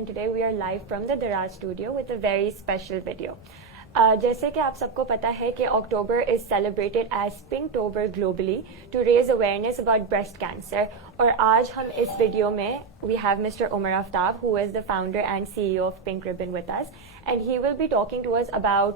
and today we are live from the Daraz studio with a very special video. جیسے کہ آپ سب کو پتا ہے کہ October is celebrated as Pinktober globally to raise awareness about breast cancer, اور آج ہم اس ویڈیو میں we have Mister Umar Aftab who is the founder and CEO of Pink Ribbon with us, and he will be talking to us about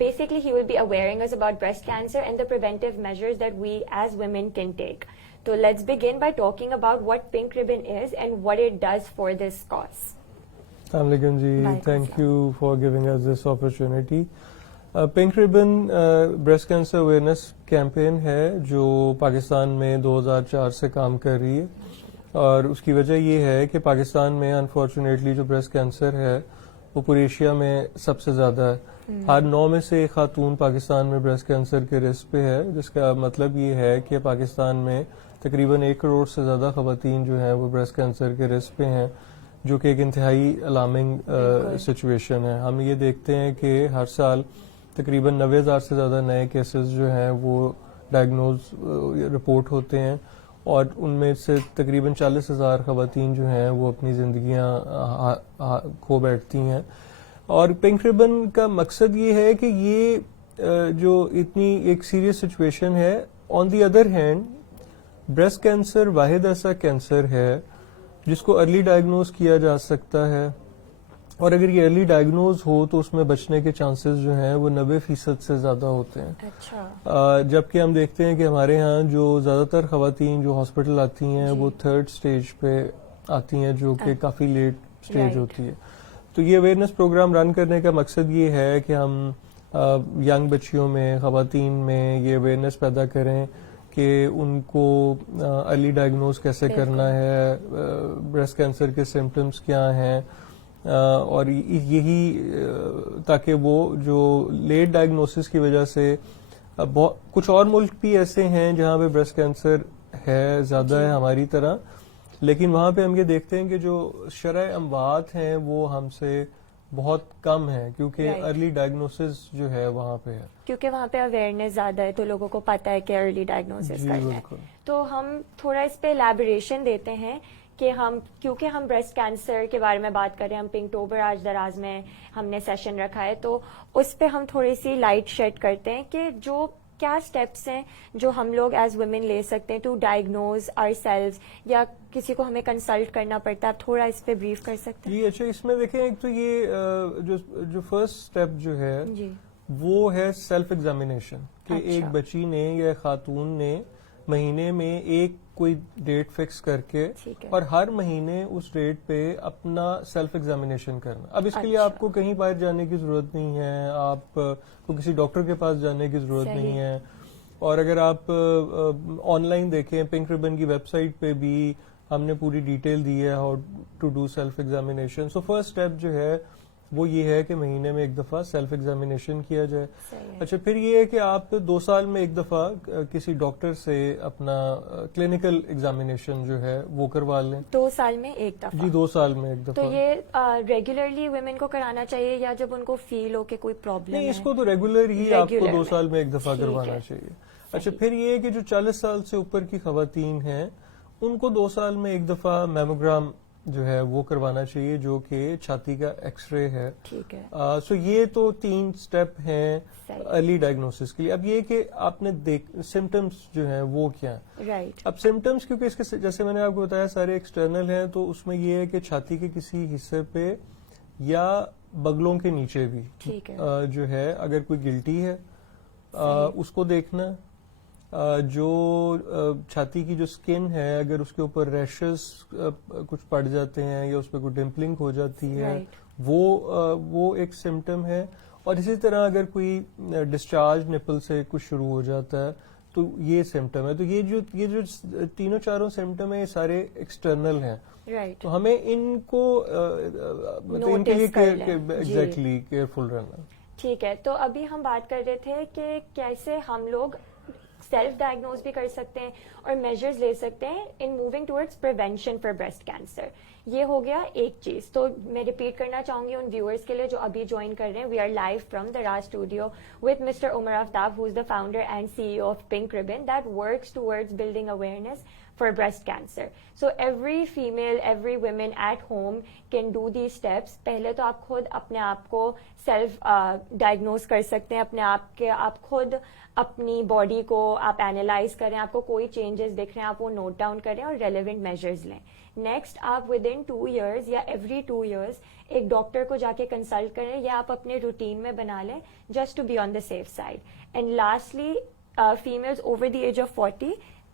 basically he will be awareing us about breast cancer and the preventive measures that we as women can take. So let's begin by talking about what Pink Ribbon is and what it does for this cause. Assalamu alaikum ji, thank you for giving us this opportunity. Pink Ribbon breast cancer awareness campaign ہے جو پاکستان میں 2004 سے کام کر رہی ہے, اور اس کی وجہ یہ ہے کہ پاکستان میں انفارچونیٹلی جو بریسٹ کینسر ہے وہ پوری ایشیا میں سب سے زیادہ ہے. ہر 9 میں سے ایک خاتون پاکستان میں بریسٹ کینسر کے رسک پہ ہے, جس کا مطلب یہ ہے کہ پاکستان میں تقریباً 1 کروڑ سے زیادہ خواتین جو ہیں وہ بریسٹ کینسر کے رسک پہ ہیں, جو کہ ایک انتہائی الارمنگ سچویشن ہے. ہم یہ دیکھتے ہیں کہ ہر سال تقریباً 90,000 سے زیادہ نئے کیسز جو ہیں وہ ڈائگنوز رپورٹ ہوتے ہیں, اور ان میں سے تقریباً 40,000 خواتین جو ہیں وہ اپنی زندگیاں کھو بیٹھتی ہیں. اور پنک ریبن کا مقصد یہ ہے کہ یہ جو اتنی ایک سیریس سچویشن ہے, on the other hand breast cancer واحد ایسا کینسر ہے جس کو ارلی ڈائگنوز کیا جا سکتا ہے, اور اگر یہ ارلی ڈائگنوز ہو تو اس میں بچنے کے چانسز جو ہیں وہ 90% سے زیادہ ہوتے ہیں. اچھا. جبکہ ہم دیکھتے ہیں کہ ہمارے ہاں جو زیادہ تر خواتین جو ہاسپٹل آتی ہیں وہ 3rd اسٹیج پہ آتی ہیں, جو کہ کافی لیٹ اسٹیج ہوتی ہے. تو یہ اویئرنیس پروگرام رن کرنے کا مقصد یہ ہے کہ ہم ینگ بچیوں میں, خواتین میں یہ اویئرنیس پیدا کریں کہ ان کو ارلی ڈائگنوز کیسے کرنا ہے, بریسٹ کینسر کے سمپٹمز کیا ہیں, اور یہی تاکہ وہ جو لیٹ ڈائگنوسس کی وجہ سے کچھ اور ملک بھی ایسے ہیں جہاں پہ بریسٹ کینسر ہے زیادہ ہے ہماری طرح, لیکن وہاں پہ ہم یہ دیکھتے ہیں کہ جو شرح اموات ہیں وہ ہم سے بہت کم ہے, کیونکہ ارلی ڈائگنوسس جو ہے وہاں پہ ہے, کیونکہ وہاں پہ اویئرنیس زیادہ ہے تو لوگوں کو پتہ ہے کہ ارلی ڈائگنوسس کرنا ہے. تو ہم تھوڑا اس پہ الیبوریشن دیتے ہیں کہ کیونکہ ہم بریسٹ کینسر کے بارے میں بات کر رہے ہیں, ہم پنکٹوبر آج دراز میں ہم نے سیشن رکھا ہے, تو اس پہ ہم تھوڑی سی لائٹ شیڈ کرتے ہیں کہ جو کیا اسٹیپس ہیں جو ہم لوگ ایز ویمن لے سکتے ہیں ٹو ڈائگنوز آر سیلوز, یا کسی کو ہمیں کنسلٹ کرنا پڑتا ہے. آپ تھوڑا اس پہ بریف کر سکتے ہیں؟ جی اچھا, اس میں دیکھیں ایک تو یہ جو فرسٹ اسٹیپ جو ہے وہ ہے سیلف ایگزامینیشن, کہ ایک بچی نے یا خاتون نے مہینے میں ایک کوئی ڈیٹ فکس کر کے اور ہر مہینے اس ڈیٹ پہ اپنا سیلف ایگزامینیشن کرنا. اب اس کے لیے آپ کو کہیں باہر جانے کی ضرورت نہیں ہے, آپ کو کسی ڈاکٹر کے پاس جانے کی ضرورت نہیں ہے, اور اگر آپ آن لائن دیکھیں پنک ریبن کی ویب سائٹ پہ بھی ہم نے پوری ڈیٹیل دی ہے how to do self examination. So first step جو ہے وہ یہ ہے کہ مہینے میں ایک دفعہ سیلف ایگزامینیشن کیا جائے. اچھا, پھر یہ ہے کہ آپ 2 سال میں ایک دفعہ کسی ڈاکٹر سے اپنا کلینکل ایگزامینیشن جو ہے وہ کروا لیں. 2 سال میں ایک دفعہ؟ جی 2 سال میں ایک دفعہ. تو یہ ریگولرلی ویمن کو کرانا چاہیے یا جب ان کو فیل ہو کہ کوئی پرابلم ہے؟ نہیں, اس کو تو ریگولر ہی آپ کو 2 سال میں ایک دفعہ کروانا چاہیے. اچھا, پھر یہ ہے کہ جو 40 سال سے اوپر کی خواتین ہیں ان کو 2 سال میں ایک دفعہ میموگرام جو ہے وہ کروانا چاہیے, جو کہ چھاتی کا ایکس رے ہے. ٹھیک ہے. سو یہ تو 3 سٹیپ ہیں ارلی ڈائگنوسس کے لیے. اب یہ کہ آپ نے سمٹمز جو ہیں وہ کیا ہیں. رائٹ. اب سمٹمز کیونکہ اس کے جیسے میں نے آپ کو بتایا سارے ایکسٹرنل ہیں, تو اس میں یہ ہے کہ چھاتی کے کسی حصے پہ یا بغلوں کے نیچے بھی جو ہے اگر کوئی گلٹی ہے اس کو دیکھنا. جو چھاتی کی جو سکن ہے اگر اس کے اوپر ریشز کچھ پڑ جاتے ہیں یا اس پہ کوئی ڈمپلنگ ہو جاتی ہے وہ ایک سمٹم ہے. اور اسی طرح اگر کوئی ڈسچارج نپل سے کچھ شروع ہو جاتا ہے تو یہ سمٹم ہے. تو یہ جو 3-4 سمٹم ہیں یہ سارے ایکسٹرنل ہیں. تو ہمیں ان کو ان کے لیے ایگزیکٹلی کیئرفل رہنا. ٹھیک ہے. تو ابھی ہم بات کر رہے تھے کہ کیسے ہم لوگ سیلف ڈائگنوز بھی کر سکتے ہیں اور میجرز لے سکتے ہیں ان moving towards prevention for breast cancer. یہ ہو گیا ایک چیز. تو میں ریپیٹ کرنا چاہوں گی ان ویورز کے لیے جو ابھی جوائن کر رہے ہیں. We are live from the Raaz studio with Mr. Umar Aftab, who is the founder and CEO of Pink Ribbon that works towards building awareness for breast cancer. So every female, every woman at home can do these steps. پہلے تو آپ خود اپنے آپ کو self diagnose کر سکتے ہیں, اپنے آپ کے آپ خود اپنی باڈی کو آپ اینالائز کریں, آپ کو کوئی چینجز دکھ رہے ہیں آپ وہ نوٹ ڈاؤن کریں اور ریلیونٹ میجرز لیں. نیکسٹ آپ ود ان 2 years یا ایوری 2 years ایک ڈاکٹر کو جا کے کنسلٹ کریں, یا آپ اپنے روٹین میں بنا لیں just to be on the safe side. And lastly females over the age of 40,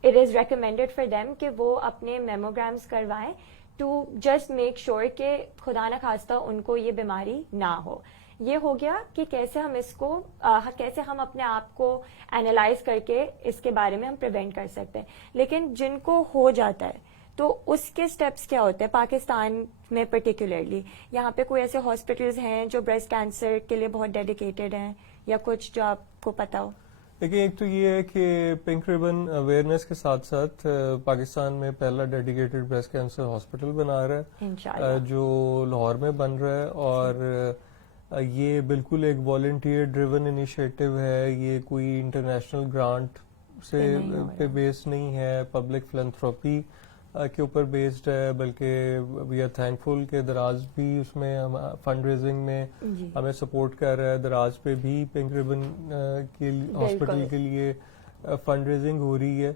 it is recommended for them کہ وہ اپنے میموگرامس کروائیں ٹو جسٹ میک شیور کہ خدا نہ خواستہ ان کو یہ بیماری نہ ہو. یہ ہو گیا کہ کیسے ہم اس کو کیسے ہم اپنے آپ کو اینالائز کر کے اس کے بارے میں ہم پریونٹ کر سکتے ہیں. لیکن جن کو ہو جاتا ہے تو اس کے اسٹیپس کیا ہوتے ہیں پاکستان میں پرٹیکولرلی؟ یہاں پہ کوئی ایسے ہاسپٹلز ہیں جو بریسٹ کینسر کے لیے بہت ڈیڈیکیٹڈ ہیں, یا کچھ جو آپ کو پتا ہو؟ دیکھیں, ایک تو یہ ہے کہ پنک ریبن اویئرنیس کے ساتھ ساتھ پاکستان میں پہلا ڈیڈیکیٹڈ بریسٹ کینسر ہاسپٹل بنا رہا ہے انشاءاللہ, جو لاہور میں بن رہا ہے. اور یہ بالکل ایک والنٹیئر ڈریون انیشیٹو ہے, یہ کوئی انٹرنیشنل گرانٹ سے پہ بیس نہیں ہے, پبلک فلینتھروپی کے اوپر بیسڈ ہے, بلکہ وی آر تھینکفل کہ دراز بھی اس میں فنڈ ریزنگ میں ہمیں سپورٹ کر رہا ہے. دراز پہ بھی پنک ریبن کے ہاسپٹل کے لیے فنڈ ریزنگ ہو رہی ہے.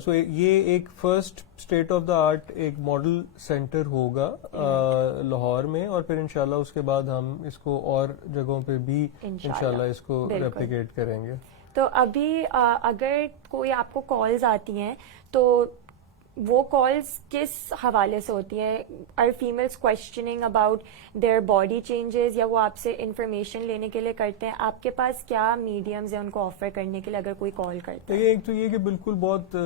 سو یہ ایک first state of the art ایک ماڈل سینٹر ہوگا لاہور میں, اور پھر انشاءاللہ اس کے بعد ہم اس کو اور جگہوں پہ بھی انشاءاللہ اس کو ریپلیکیٹ کریں گے. تو ابھی اگر کوئی آپ کو کالز آتی ہیں تو وہ کالز کس حوالے سے ہوتی ہیں؟ Are females questioning about their body changes, یا وہ آپ سے انفارمیشن لینے کے لیے کرتے ہیں؟ آپ کے پاس کیا میڈیمز ہیں ان کو آفر کرنے کے لیے اگر کوئی کال کرتا ہے؟ ایک تو یہ کہ بالکل بہت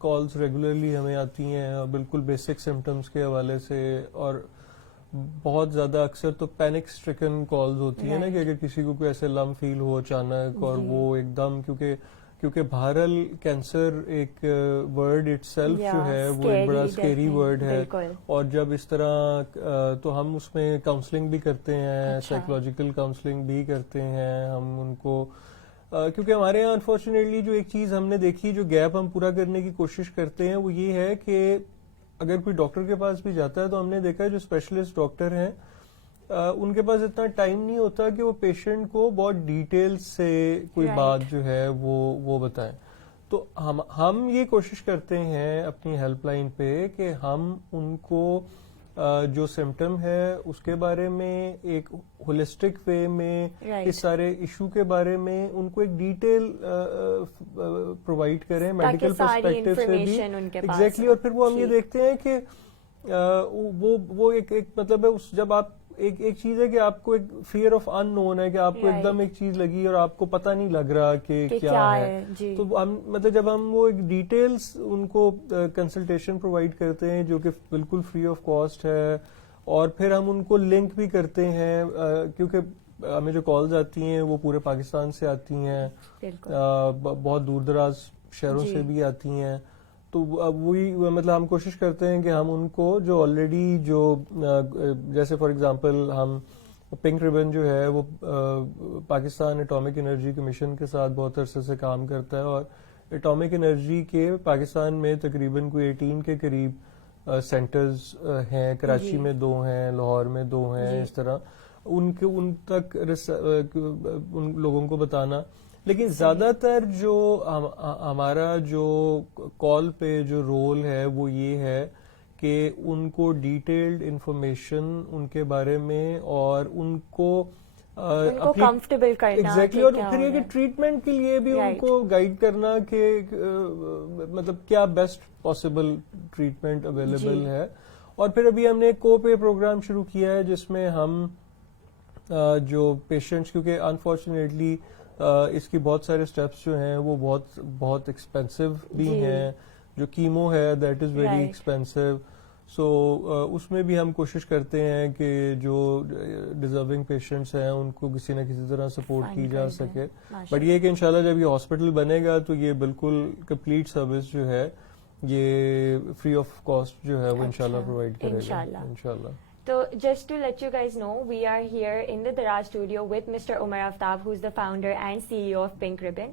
کالز ریگولرلی ہمیں آتی ہیں بالکل بیسک سمٹمز کے حوالے سے, اور بہت زیادہ اکثر تو پینک اسٹرکن کالز ہوتی ہیں نا, کہ اگر کسی کو کوئی ایسے لم فیل ہو اچانک اور وہ ایک دم, کیونکہ بہرحال کینسر ایک ورڈ اٹ سیلف جو ہے وہ ایک بڑا اسکیری ورڈ ہے, اور جب اس طرح تو ہم اس میں کاؤنسلنگ بھی کرتے ہیں, سائیکولوجیکل کاؤنسلنگ بھی کرتے ہیں ہم ان کو, کیونکہ ہمارے یہاں انفارچونیٹلی جو ایک چیز ہم نے دیکھی, جو گیپ ہم پورا کرنے کی کوشش کرتے ہیں, وہ یہ ہے کہ اگر کوئی ڈاکٹر کے پاس بھی جاتا ہے تو ہم نے دیکھا ہے جو اسپیشلسٹ ڈاکٹر ہیں ان کے پاس اتنا ٹائم نہیں ہوتا کہ وہ پیشنٹ کو بہت ڈیٹیل سے کوئی بات جو ہے وہ بتائیں. تو ہم یہ کوشش کرتے ہیں اپنی ہیلپ لائن پہ کہ ہم ان کو جو سمٹم ہے اس کے بارے میں ایک ہولسٹک وے میں اس سارے ایشو کے بارے میں ان کو ایک ڈیٹیل پرووائڈ کریں میڈیکل پرسپیکٹو سے بھی ایگزیکٹلی. اور پھر وہ ہم یہ دیکھتے ہیں کہ وہ ایک مطلب ہے جب آپ ایک چیز ہے کہ آپ کو ایک فیئر آف ان نون ہے کہ آپ کو ایک دم ایک چیز لگی اور آپ کو پتہ نہیں لگ رہا کہ کیا ہے, تو ہم مطلب جب ہم وہ ایک ڈیٹیلز ان کو کنسلٹیشن پرووائڈ کرتے ہیں جو کہ بالکل فری آف کاسٹ ہے, اور پھر ہم ان کو لنک بھی کرتے ہیں, کیونکہ ہمیں جو کالز آتی ہیں وہ پورے پاکستان سے آتی ہیں, بہت دور دراز شہروں سے بھی آتی ہیں, تو وہی مطلب ہم کوشش کرتے ہیں کہ ہم ان کو جو آلریڈی جو جیسے فار ایگزامپل ہم پنک ریبن جو ہے وہ پاکستان ایٹامک انرجی کمیشن کے ساتھ بہت عرصے سے کام کرتا ہے, اور ایٹامک انرجی کے پاکستان میں تقریباً کوئی 18 کے قریب سینٹرز ہیں, کراچی میں 2 ہیں, لاہور میں 2 ہیں, اس طرح ان تک ان لوگوں کو بتانا. لیکن زیادہ تر جو ہمارا جو کال پہ جو رول ہے وہ یہ ہے کہ ان کو ڈیٹیلڈ انفارمیشن ان کے بارے میں اور ان کو کمفرٹیبل کرنا, ایگزیکٹلی, اور پھر یہ کہ ٹریٹمنٹ کے لیے بھی ان کو گائیڈ کرنا کہ مطلب کیا بیسٹ پاسبل ٹریٹمنٹ اویلیبل ہے. اور پھر ابھی ہم نے ایک کو پے پروگرام شروع کیا ہے جس میں ہم جو پیشنٹس, کیونکہ انفارچونیٹلی اس کی بہت سارے اسٹیپس جو ہیں وہ بہت ایکسپینسو بھی ہیں, جو کیمو ہے دیٹ از ویری ایکسپینسو, سو اس میں بھی ہم کوشش کرتے ہیں کہ جو ڈیزرونگ پیشنٹس ہیں ان کو کسی نہ کسی طرح سپورٹ کی جا سکے. بٹ یہ کہ انشاءاللہ جب یہ ہاسپٹل بنے گا تو یہ بالکل کمپلیٹ سروس جو ہے یہ فری آف کاسٹ جو ہے وہ انشاءاللہ پرووائڈ کرے گا انشاءاللہ. So just to let you guys know, we are here in the Daraz studio with Mr. Umar Aftab, who's the founder and CEO of Pink Ribbon.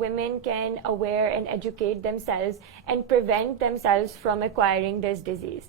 women can aware and educate themselves and prevent themselves from acquiring this disease.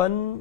1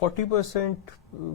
40%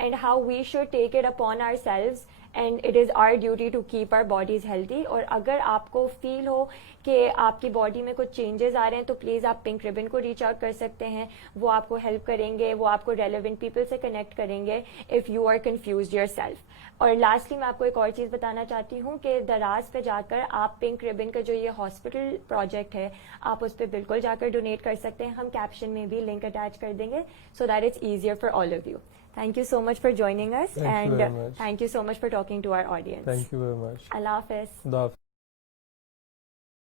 and how we should take it upon ourselves and it is our duty to keep our bodies healthy. اور اگر آپ کو فیل ہو کہ آپ کی body میں کچھ changes آ رہے ہیں تو پلیز آپ پنک ریبن کو ریچ آؤٹ کر سکتے ہیں. وہ آپ کو ہیلپ کریں گے, وہ آپ کو ریلیونٹ پیپل سے کنیکٹ کریں گے if you are confused yourself. اور لاسٹلی میں آپ کو ایک اور چیز بتانا چاہتی ہوں کہ دراز پہ جا کر آپ پنک ریبن کا جو یہ ہاسپٹل پروجیکٹ ہے آپ اس پہ بالکل جا کر ڈونیٹ کر سکتے ہیں. ہم کیپشن میں بھی لنک اٹیچ کر دیں گے so that it's easier for all of you. Thank you so much for joining us, Thank you and very much. thank you so much for talking to our audience. Thank you very much. Allah Hafiz. Khudafis.